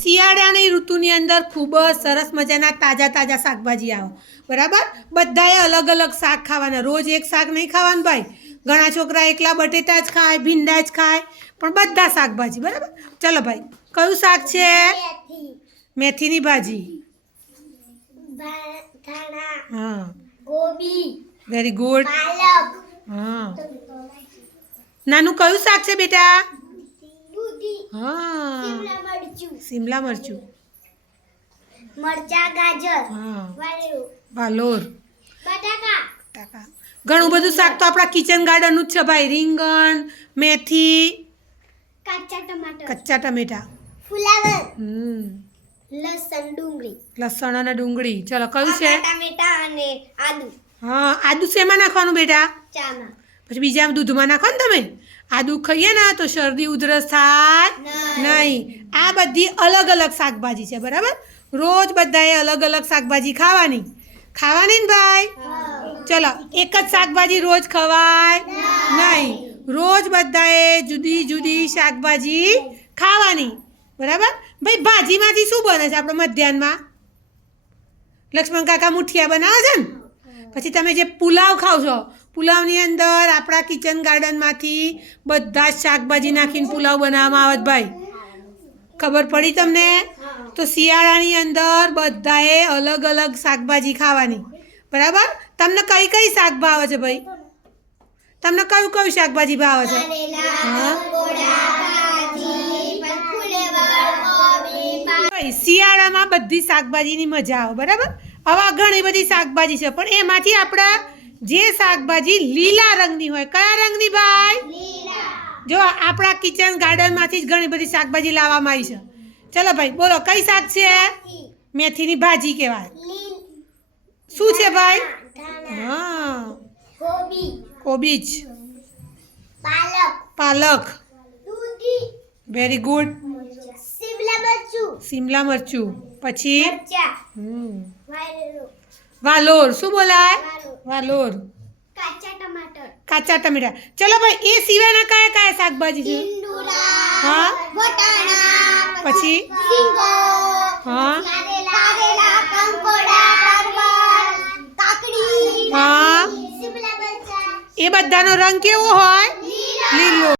શિયાળાની ઋતુની અંદર ખૂબ જ સરસ મજાના તાજા તાજા શાકભાજી આવે બરાબર। બધાએ અલગ અલગ શાક ખાવાના, રોજ એક શાક નહીં ખાવાનું ભાઈ। ઘણા છોકરા એકલા બટેટા જ ખાય, ભીંડા જ ખાય, પણ બધા શાકભાજી બરાબર। ચલો ભાઈ, કયું શાક છે? મેથીની ભાજી। हाँ, गोभी, वेरी गुड। पालक, हाँ, नानू कયું શાક છે બેટા? दूधी, हाँ, शिमला मरचू, शिमला मरचू। मरचा, गाजर, हाँ, वालेरो, वालोर, बटाका, टाका। ઘણું બધું શાક તો આપણા કિચન ગાર્ડનનું જ છે ભાઈ। રીંગણ, મેથી, કાચા ટમાટર, કચ્ચા ટમેટા, ફુલાવર, લસણ, લસણ અને ડુંગળી। ચલો કયું છે? ટામેટા અને આદુ, હા, આદુ શેમાં નાખવાનું બેટા? ચામાં, પછી બીજા દૂધમાં નાખો ને તમે। આદુ ખાઈએ ને તો શરદી ઉધરસ થાય નહીં। આ બધી અલગ અલગ શાકભાજી છે બરાબર। રોજ બધાએ અલગ અલગ શાકભાજી ખાવાની ને ભાઈ। ચલો, એક જ શાકભાજી રોજ ખવાય નહીં। રોજ બધાએ જુદી જુદી શાકભાજી ખાવાની બરાબર। ભાઈ, ભાજીમાંથી શું બને છે આપણે મધ્યાહનમાં? લક્ષ્મણ કાકા મુઠિયા બનાવે છે ને? પછી તમે જે પુલાવ ખાવ છો, પુલાવની અંદર આપણા કિચન ગાર્ડનમાંથી બધા જ શાકભાજી નાખીને પુલાવ બનાવવામાં આવે ભાઈ। ખબર પડી તમને? તો શિયાળાની અંદર બધાએ અલગ અલગ શાકભાજી ખાવાની બરાબર। તમને કઈ કઈ શાક ભાવે છે ભાઈ? તમને કયું કયું શાકભાજી ભાવે છે? હા, શિયાળામાં બધી શાકભાજીની મજા આવે બરાબર। હવે ઘણી બધી શાકભાજી છે, પણ એમાંથી આપણા જે શાકભાજી લીલા રંગની હોય, કયા રંગની ભાઈ? જો આપણા કિચન ગાર્ડનમાંથી જ ઘણી બધી શાકભાજી લાવવામાં આવી છે। ચલો ભાઈ, બોલો કઈ શાક છે? મેથીની ભાજી કહેવાય। શું છે ભાઈ? હા, કોબીજ, પાલક, વેરી ગુડ, શિમલા મરચું, પછી વાલોર। શું બોલાય? વાલોર, કાચા ટમેટા। ચલો ભાઈ, એ સિવાયના કયા કયા શાકભાજી છે? હા, પછી હા, હા, એ બધાનો રંગ કેવો હોય? લીલો।